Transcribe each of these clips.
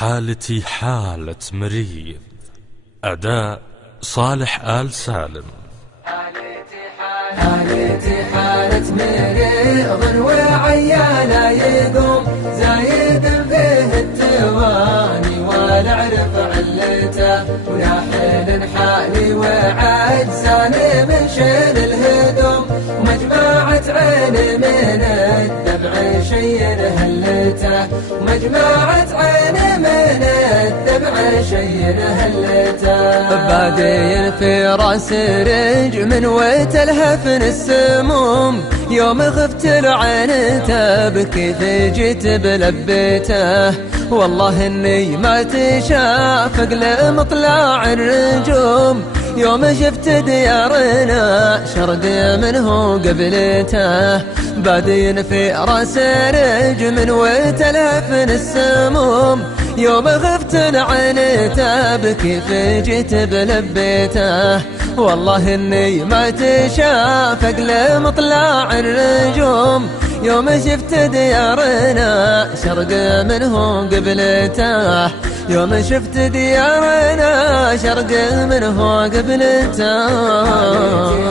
حالتي حالة مريض. أداء صالح آل سالم. حالتي حالة مريض وعيانا يقوم زايد فيه التواني ولا اعرف علته ولا حين حالي وعجزاني من شيل الهدوم ومجمعة عيني من الدمع شي هلته ومجمعة عيني من الدمع شي هلته بادين في راس رجم وتلهفن السموم يوم غبت العين تبكي في جيت بلبيته والله اني ما تشافق لمطلع الرجوم يوم شفت ديارنا شرد منه قبلته بادين في راس رجم وتلهفن السموم يوم غبت العين تبكي في جيت بلبيته والله اني ما تشافق لمطلع الرجوم يوم شفت ديارنا شرق منه قبلته يوم شفت ديارنا شرق منه قبلته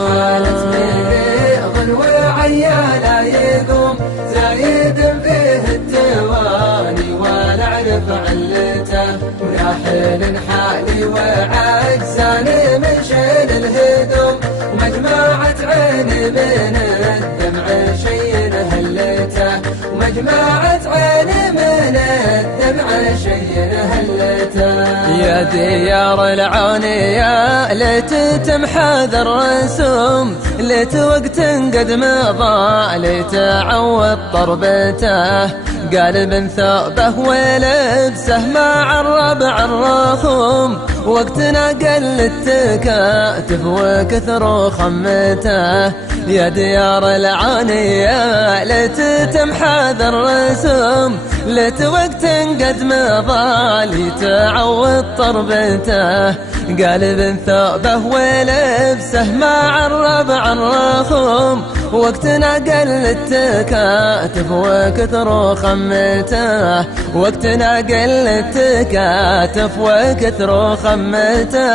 حالة مريض وعيالا يقوم زايد فيه التواني ولا اعرف علته ولا حين حالي وعجزاني من شيل الهدوم ومجمعة عيني من الدمع شي هلته ومجمعة عيني من الدمع شي هلته يا ديار العونية ليت تمحى ذا الرسوم ليت وقت قد مضى ليت عوض طربته قالب ثوبه ولبسه مع الربع الرخوم وقتنا قل التكاتف وكثر خمته يا ديار العانية ليت تمحى ذا الرسوم ليت وقت قد مضى ليتعوض طربته قالب ثوبه ولبسه مع الربع الرخوم وقتنا قل التكاتف وكثر خمته وقتنا قل التكاتف وكثر خمته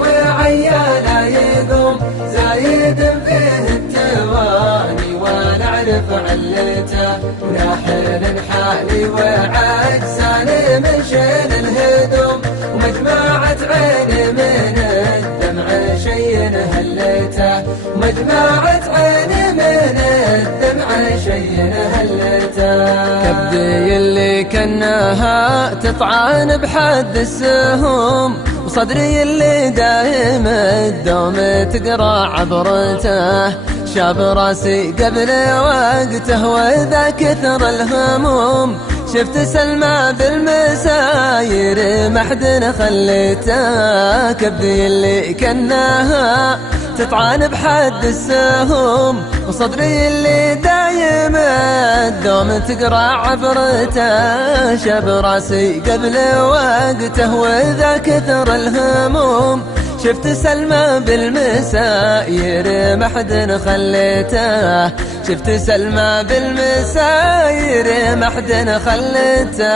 وعيانا يقوم زايد فيه التواني ولا اعرف علته ولا حين حالي وعجزاني من شيل الهدوم ومجمعة عيني من الدمع شي هلته ومجمعة عيني من الدمع شي هلته كبدي اللي كناها تطعن بحد السهوم وصدري اللي دايم الدوم تقرا عبرته شاب راسي قبل وقته وإذا كثر الهموم شفت سلمى بالمساير ما حد خليته كبدي اللي كناها تطعن بحد السهوم وصدري اللي دايم الدوم تقرا عبرته شاب راسي قبل وقته وإذا كثر الهموم شفت سلمى بالمساير ما حد خليته شفت سلمى بالمساير ما حد خليته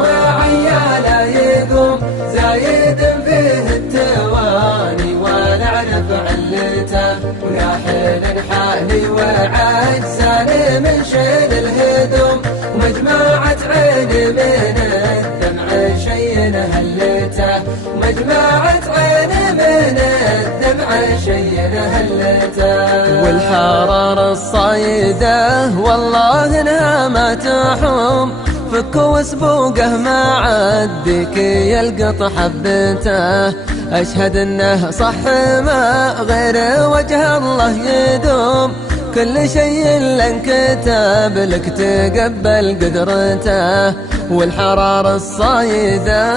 وعيالا يقوم زايد فيه التواني ولا اعرف علته ولا حين حالي وعجزاني من شيل الهدوم ومجمعة عيني من الدمع شي هلته ومجمعة عيني من الدمع شي هلته والحرارة الصايدة والله انها ما تحوم فك وسبوقه ما عدك يلقط حبته اشهد انه صح ما غير وجه الله يدوم كل شيء لانكتب لك تقبل قدرته والحرارة الصايدة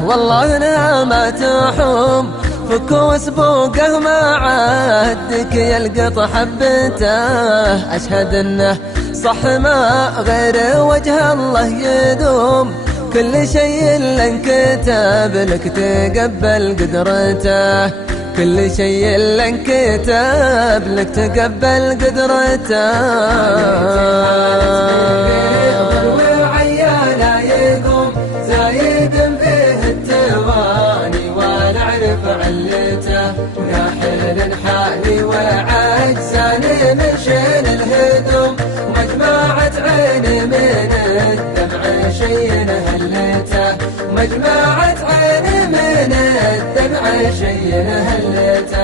والله انها ما تحوم فك وسبوقه ما عادك يلقط حبته اشهد انه صح ما غير وجه الله يدوم كل شيء لانكتب لك تقبل قدرته كل شيء اللي انكتب لك تقبل قدرته. وعياله يقوم زايد فيه التواني ولا اعرف علته، ويا حيل حالي وعجزاني من شين الهدوم، ومجمعة عيني من الدمع شي هلته، مجمعة عيني من الدمع شي هلته.